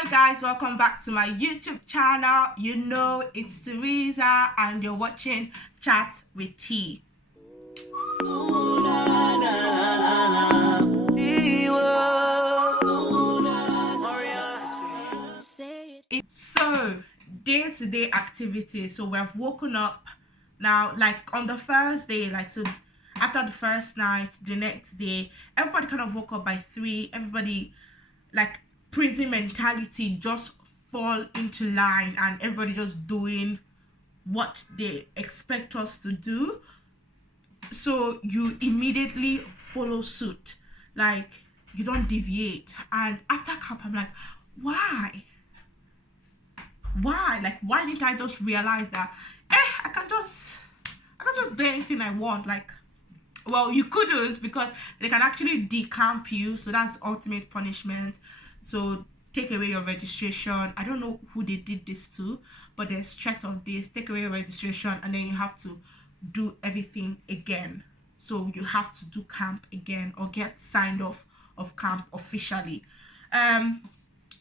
Hi guys, welcome back to my YouTube channel. You know it's Teresa and you're watching Chats with T. So day-to-day activities. So we have woken up now, like on the first day, like so after the first night, the next day, everybody kind of woke up by 3. Everybody, like, prison mentality, just fall into line and everybody just doing what they expect us to do. So you immediately follow suit, like you don't deviate. And after camp, I'm like, why like, why didn't I just realize that I can just do anything I want? Like, well, you couldn't, because they can actually decamp you, so that's ultimate punishment. So take away your registration. I don't know who they did this to, but there's threat of this. Take away your registration and then you have to do everything again. So you have to do camp again or get signed off of camp officially.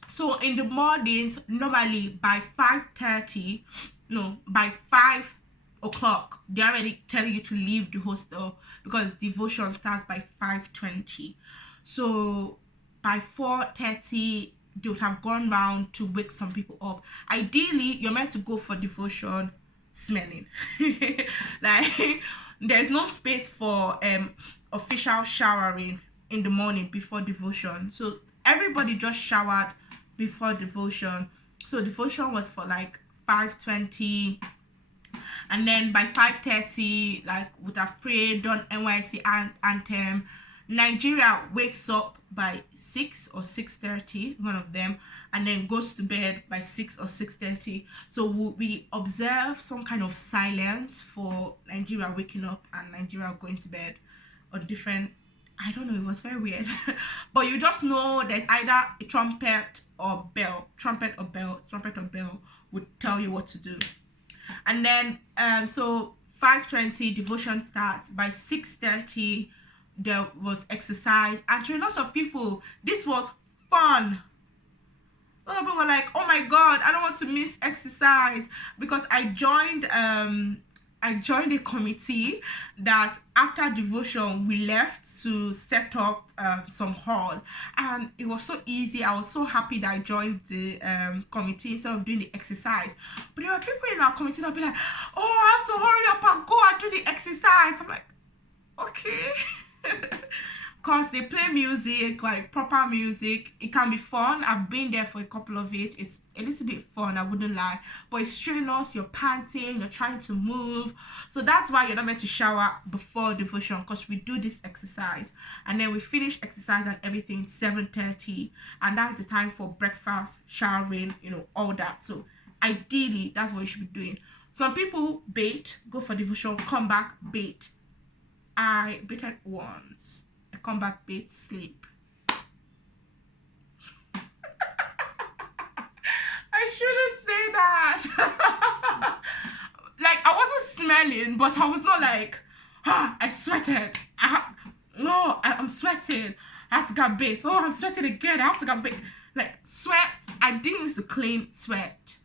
So in the mornings, normally by 5:30, no, by 5 o'clock, they're already telling you to leave the hostel because devotion starts by 5:20. So by 4:30, they would have gone round to wake some people up. Ideally, you're meant to go for devotion smelling. Like, there's no space for official showering in the morning before devotion. So everybody just showered before devotion. So devotion was for like 5:20, and then by 5:30, like, would have prayed, done NYSC anthem. Nigeria wakes up by 6 or 6:30, one of them, and then goes to bed by 6 or 6:30. So we observe some kind of silence for Nigeria waking up and Nigeria going to bed on different, I don't know, it was very weird. But you just know there's either a trumpet or bell would tell you what to do. And then so 5:20 devotion starts. By 6:30 there was exercise, and to a lot of people this was fun. A lot of people were like, oh my god, I don't want to miss exercise, because I joined a committee that after devotion we left to set up some hall, and it was so easy. I was so happy that I joined the committee instead of doing the exercise. But there were people in our committee that would be like, oh, I have to hurry up and go and do the exercise. I'm like, okay. Because they play music, like proper music. It can be fun. I've been there for a couple of it. It's a little bit fun, I wouldn't lie, but it's strenuous. You're panting, you're trying to move. So that's why you're not meant to shower before devotion, because we do this exercise and then we finish exercise and everything 7:30, and that's the time for breakfast, showering, you know, all that. So ideally that's what you should be doing. Some people bait, go for devotion, come back, bait. I baited once. I come back, bait, sleep. I shouldn't say that. Like, I wasn't smelling, but I was not like, I sweated. I'm sweating. I have to get bait. Oh, I'm sweating again. I have to get bait. Like, sweat. I didn't used to clean sweat.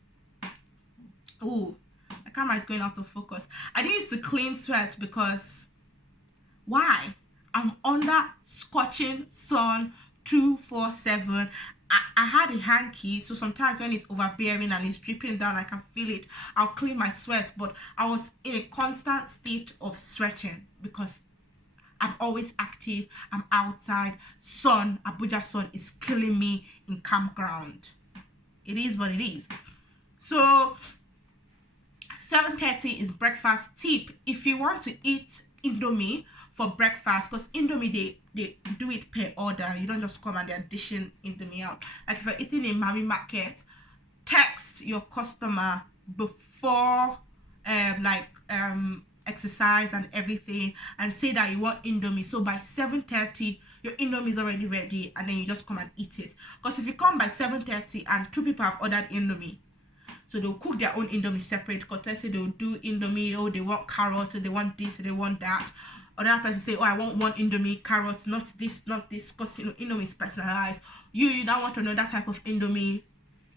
Oh, the camera is going out of focus. I didn't used to clean sweat because why? I'm under scorching sun 247. I had a hanky, so sometimes when it's overbearing and it's dripping down, I can feel it. I'll clean my sweat, but I was in a constant state of sweating because I'm always active. I'm outside. Sun, Abuja sun is killing me in campground. It is what it is. So 7:30 is breakfast. Tip: if you want to eat Indomie for breakfast, because Indomie they do it per order. You don't just come and they're dishing Indomie out. Like, if you're eating in Mami Market, text your customer before exercise and everything and say that you want Indomie. So by 7:30 your Indomie is already ready, and then you just come and eat it. Because if you come by 7:30 and 2 people have ordered Indomie, so they'll cook their own Indomie separate. Because let's say they'll do Indomie, oh, they want carrots, or they want this, or they want that. Another person say, oh, I want one Indomie, carrots, not this, because, you know, Indomie is personalized. You don't want to know that type of Indomie.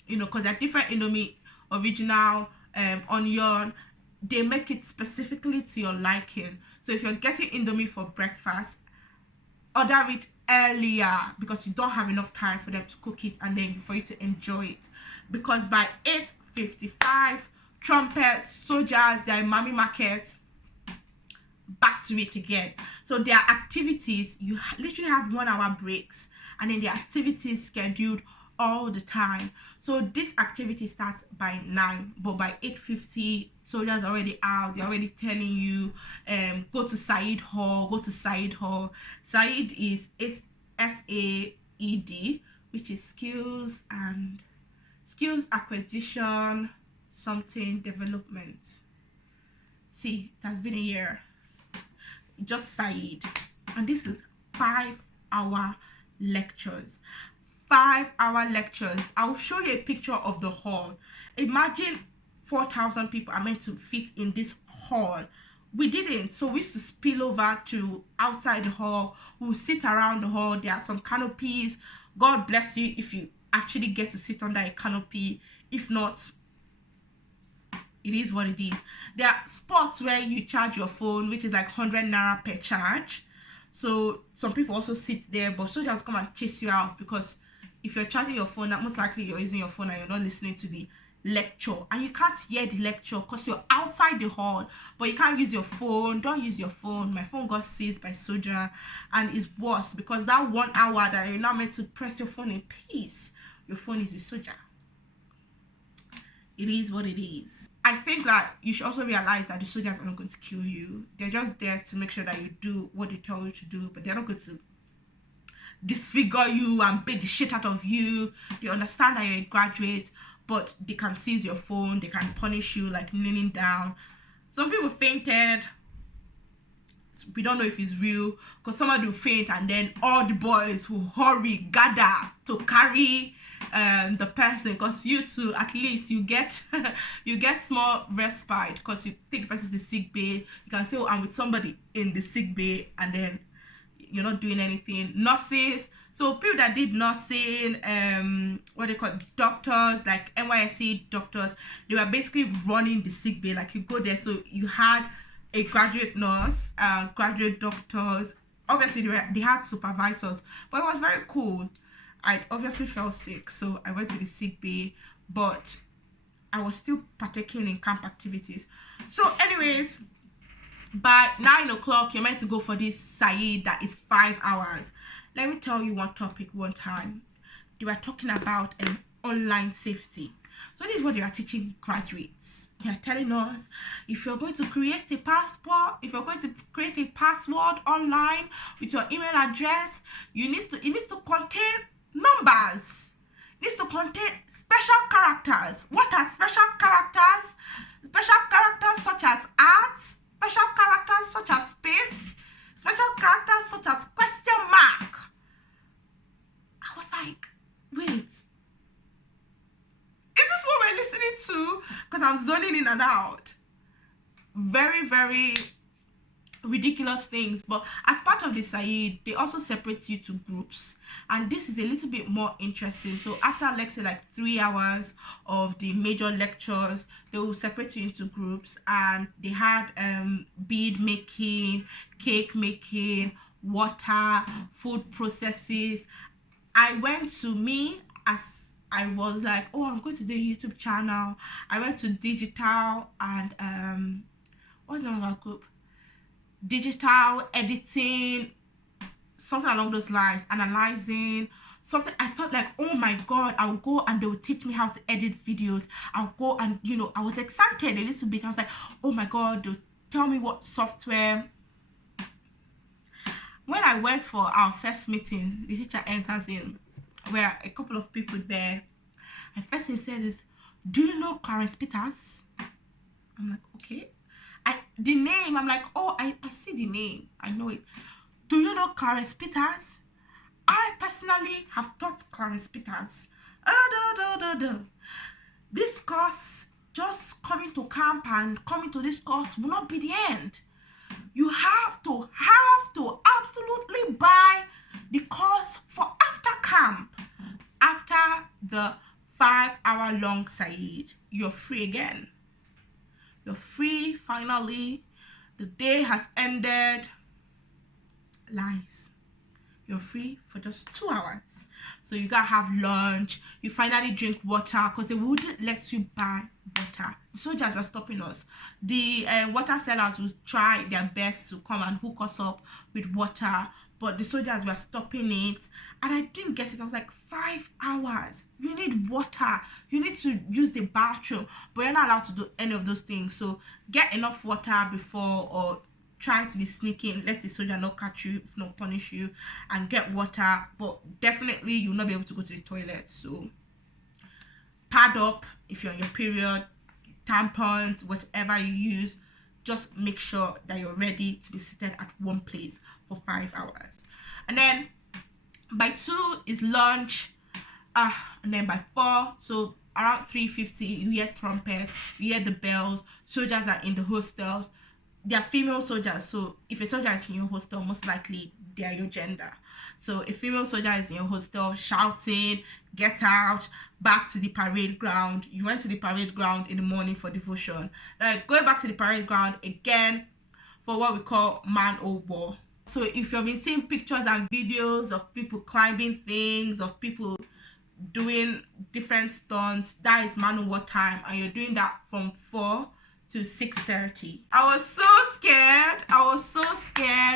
you know, because they're different Indomie, original, onion. They make it specifically to your liking. So if you're getting Indomie for breakfast, order it earlier, because you don't have enough time for them to cook it and then for you to enjoy it. Because by 8:55, trumpets, soldiers, they're in Mami Market, back to it again. So their activities, you literally have 1 hour breaks, and then the activities scheduled all the time. So this activity starts by 9, but by 8:50, soldiers are already out. They're already telling you, go to Said Hall, go to Said Hall. Said is SAED, which is skills acquisition something development. See, it has been a year. Just Said. And this is 5-hour lectures. 5-hour lectures. I'll show you a picture of the hall. Imagine 4,000 people are meant to fit in this hall. We didn't, so we used to spill over to outside the hall. We'll sit around the hall. There are some canopies. God bless you if you actually get to sit under a canopy. If not, it is what it is. There are spots where you charge your phone, which is like 100 naira per charge. So some people also sit there, but soldiers come and chase you out, because if you're charging your phone, most likely you're using your phone and you're not listening to the lecture, and you can't hear the lecture because you're outside the hall, but you can't use your phone. Don't use your phone. My phone got seized by soldier, and it's worse because that 1 hour that you're not meant to press your phone in peace, your phone is with soldier. It is what it is. I think that you should also realize that the soldiers are not going to kill you. They're just there to make sure that you do what they tell you to do, but they're not going to disfigure you and beat the shit out of you. They understand that you're a graduate, but they can seize your phone. They can punish you, like kneeling down. Some people fainted. We don't know if it's real, because somebody will faint and then all the boys will hurry, gather to carry the person, because you too, at least you get you get small respite, because you take the person to the sick bay. You can say, oh, I'm with somebody in the sick bay, and then you're not doing anything. Nurses, so people that did nursing, what they call doctors, like NYSC doctors, they were basically running the sick bay. Like you go there, so you had a graduate nurse, graduate doctors. Obviously they had supervisors, but it was very cool. I obviously felt sick, so I went to the sick bay, but I was still partaking in camp activities. So anyways, by 9 o'clock, you're meant to go for this Said that is 5 hours. Let me tell you one topic one time. They were talking about online safety. So this is what they are teaching graduates. They are telling us, if you're going to create a passport, if you're going to create a password online with your email address, it needs to contain numbers. It needs to contain special characters. What are special characters? Special characters such as art, special characters such as space, special characters such as question mark. I was like, wait, is this what we're listening to? Because I'm zoning in and out. Very, very ridiculous things. But as part of the Said, they also separate you to groups, and this is a little bit more interesting. So after, let's say, like 3 hours of the major lectures, they will separate you into groups, and they had bead making, cake making, water, food processes. I went to as I was like, oh, I'm going to do a YouTube channel. I went to digital and what's the name of our group? Digital editing, something along those lines, analyzing something. I thought like, oh my god, I'll go and they will teach me how to edit videos. I'll go and, you know, I was excited a little bit. I was like, oh my god, they'll tell me what software. When I went for our first meeting, the teacher enters in, where a couple of people there. And first thing says is, do you know Clarence Peters? I'm like, okay. The name, I'm like, oh, I see the name. I know it. Do you know Clarence Peters? I personally have taught Clarence Peters. This course, just coming to camp and coming to this course will not be the end. You have to absolutely buy the course for after camp, after the 5-hour long Said. You're free again. You're free finally. The day has ended. Lies. You're free for just 2 hours. So you gotta have lunch. You finally drink water because they wouldn't let you buy water. The soldiers were stopping us. The water sellers would try their best to come and hook us up with water, but the soldiers were stopping it, and I didn't get it. I was like, 5 hours. You need water. You need to use the bathroom, but you're not allowed to do any of those things. So get enough water before, or try to be sneaking, let the soldier not catch you, if not punish you, and get water. But definitely you'll not be able to go to the toilet. So pad up if you're on your period, tampons, whatever you use. Just make sure that you're ready to be seated at one place for 5 hours. And then by 2 is lunch, and then by 4, so around 3:50, you hear trumpet, you hear the bells. Soldiers are in the hostels. They are female soldiers, so if a soldier is in your hostel, most likely they are your gender. So a female soldier is in your hostel shouting, get out, back to the parade ground. You went to the parade ground in the morning for devotion. Like, going back to the parade ground again for what we call man o' war. So if you've been seeing pictures and videos of people climbing things, of people doing different stunts, that is man o' war time, and you're doing that from 4 to 6:30. I was so scared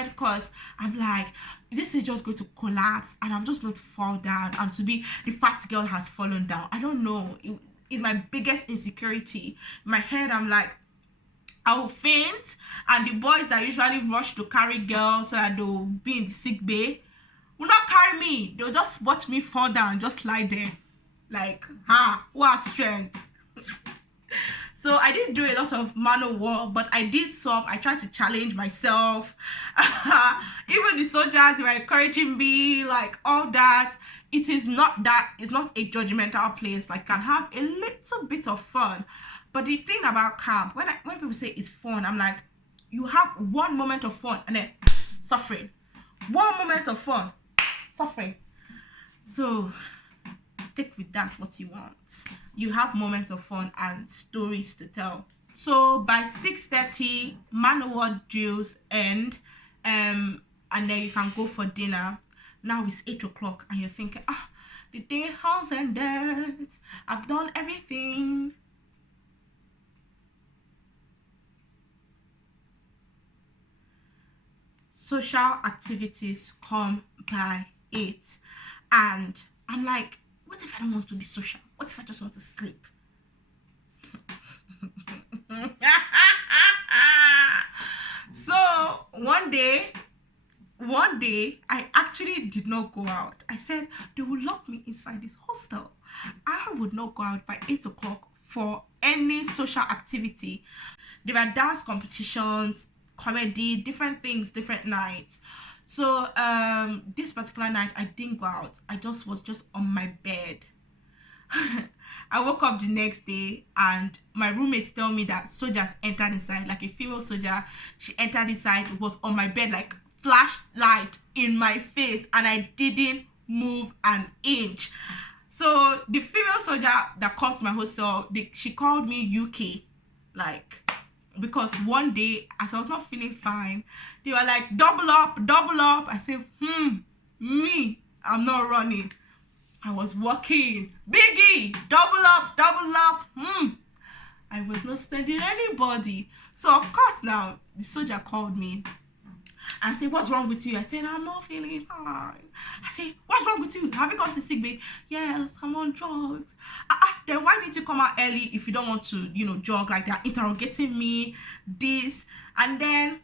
because I'm like, this is just going to collapse and I'm just going to fall down, and to be the fat girl has fallen down. I don't know, it's my biggest insecurity. In my head, I'm like, I will faint, and the boys that usually rush to carry girls so that they'll be in the sick bay will not carry me. They'll just watch me fall down, just lie there like, who has strength? So I didn't do a lot of man o' war, but I did some. I tried to challenge myself. Even the soldiers were encouraging me, like, all that. It's not a judgmental place. Like, can have a little bit of fun. But the thing about camp, when people say it's fun, I'm like, you have one moment of fun and then suffering. One moment of fun, suffering. So take with that what you want. You have moments of fun and stories to tell. So by 6:30, man o' war drills end, and then you can go for dinner. Now it's 8 o'clock and you're thinking, the day has ended. I've done everything. Social activities come by 8, and I'm like, what if I don't want to be social? What if I just want to sleep? So one day I actually did not go out. I said, they will lock me inside this hostel. I would not go out by 8 o'clock for any social activity. There were dance competitions, comedy, different things, different nights. So this particular night I didn't go out. I was just on my bed. I woke up the next day and my roommates tell me that soldiers entered inside, like a female soldier. She entered inside, was on my bed, like flashlight in my face, and I didn't move an inch. So the female soldier that comes to my hostel, she called me UK, like, because one day as I was not feeling fine, they were like, double up. I said, me, I'm not running. I was walking. Biggie, double up. I was not sending anybody. So of course now the soldier called me and said, what's wrong with you? I said, I'm not feeling fine. I said, what's wrong with you? Have you gone to sick bay? Yes, I'm on drugs. Then why did you come out early if you don't want to, jog? Like, they're interrogating me, this. And then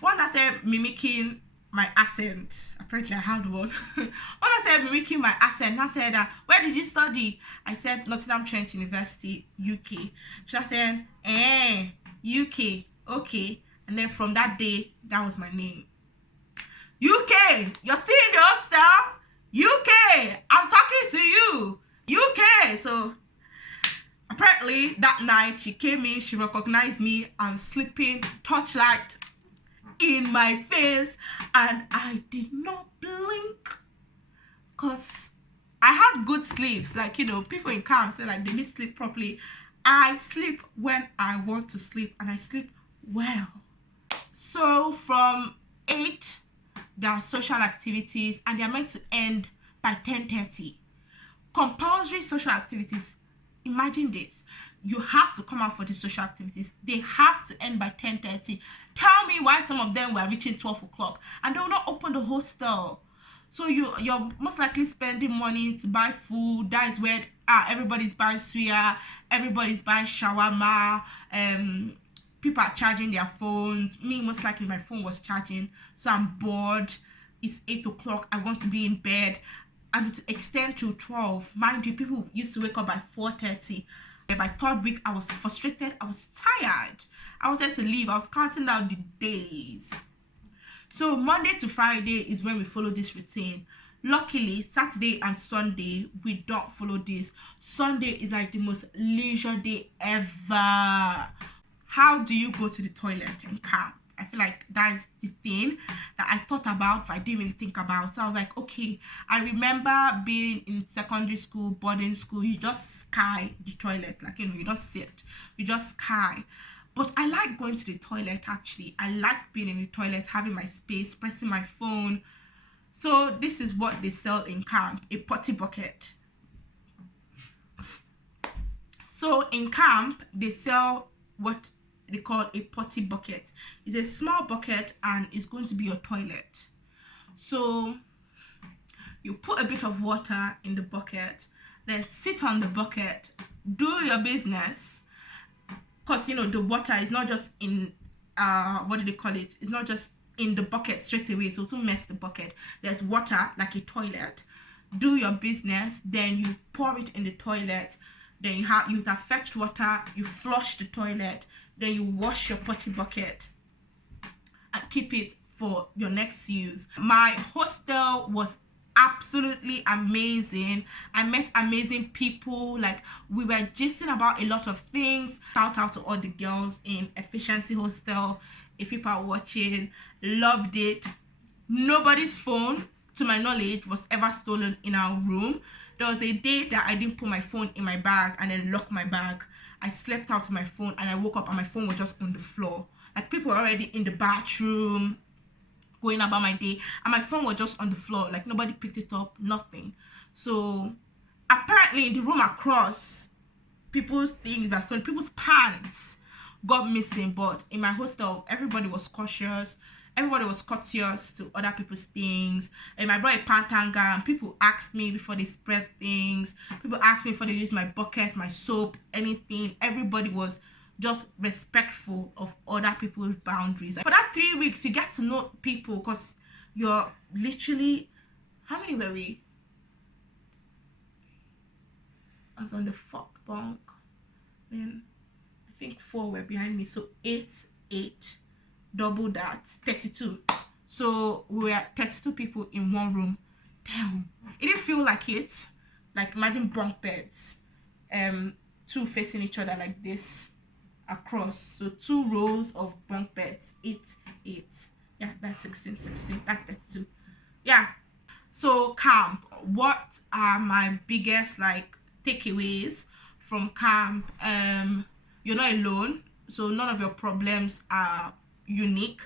one I said mimicking my accent. Apparently I had one. When I said mimicking my accent, I said, where did you study? I said Nottingham Trent University, UK. She said, UK, okay. And then from that day, that was my name. UK, you're still in the hostel? UK, I'm talking to you. UK. So apparently that night she came in, she recognized me. I'm sleeping, torchlight in my face, and I did not blink because I had good sleeps. Like, you know, people in camp say like they need sleep properly. I sleep when I want to sleep, and I sleep well. So from 8, there are social activities, and they are meant to end by 10:30. Compulsory social activities. Imagine this. You have to come out for the social activities. They have to end by 10:30. Tell me why some of them were reaching 12 o'clock and they will not open the hostel. So you're most likely spending money to buy food. That is where everybody's buying suya, everybody's buying shawarma, people are charging their phones. Me, most likely my phone was charging, so I'm bored. It's 8 o'clock. I want to be in bed. And to extend to 12. Mind you, people used to wake up by 4:30. By 3rd week, I was frustrated. I was tired. I wanted to leave. I was counting down the days. So Monday to Friday is when we follow this routine. Luckily, Saturday and Sunday, we don't follow this. Sunday is like the most leisure day ever. How do you go to the toilet in camp? I feel like that is the thing that I thought about, but I didn't really think about. So I was like, okay, I remember being in secondary school, boarding school, you just sky the toilet. Like, you know, you don't sit, you just sky. But I like going to the toilet, actually. I like being in the toilet, having my space, pressing my phone. So this is what they sell in camp, a potty bucket. So in camp, they sell what they call a potty bucket. It's a small bucket and it's going to be your toilet. So you put a bit of water in the bucket, then sit on the bucket, do your business, because you know the water is not just in what do they call it, it's not just in the bucket straight away, so to mess the bucket, there's water like a toilet. Do your business, then you pour it in the toilet, then you have fetched water, you flush the toilet, then you wash your potty bucket and keep it for your next use. My hostel was absolutely amazing. I met amazing people. Like, we were gisting about a lot of things. Shout out to all the girls in Efficiency Hostel. If people are watching, loved it. Nobody's phone, to my knowledge, was ever stolen in our room. There was a day that I didn't put my phone in my bag and then lock my bag. I slept out of my phone and I woke up and my phone was just on the floor. Like, people were already in the bathroom, going about my day, and my phone was just on the floor. Like, nobody picked it up, nothing. So apparently in the room across, people's things that some people's pants got missing, but in my hostel everybody was cautious, everybody was courteous to other people's things. And I brought a pant hanger and people asked me before they spread things, people asked me before they used my bucket, my soap, anything. Everybody was just respectful of other people's boundaries. For that 3 weeks, you get to know people, because you're literally, how many were we? I was on the 4th bunk, then I think 4 were behind me, so 8, double that, 32. So we were 32 people in one room. Damn, it didn't feel like it. Like, imagine bunk beds, 2 facing each other like this across, so 2 rows of bunk beds, 8. Yeah, that's 16, that's 32. Yeah. So camp, what are my biggest like takeaways from camp? You're not alone, so none of your problems are unique.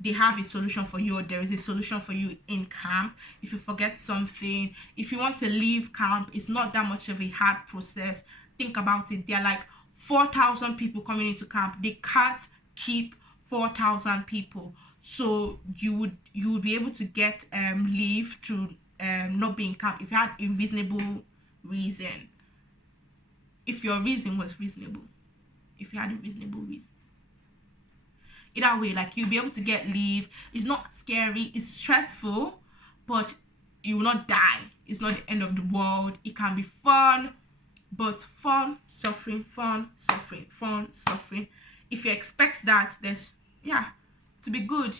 They have a solution for you, or there is a solution for you in camp. If you forget something, if you want to leave camp, it's not that much of a hard process. Think about it. They're like 4,000 people coming into camp. They can't keep 4,000 people, so you would be able to get leave to not be in camp if you had a reasonable reason. If your reason was reasonable, if you had a reasonable reason. Either way, like, you'll be able to get leave. It's not scary, it's stressful, but you will not die. It's not the end of the world. It can be fun, but fun, suffering, fun, suffering, fun, suffering. If you expect that, there's, yeah, to be good.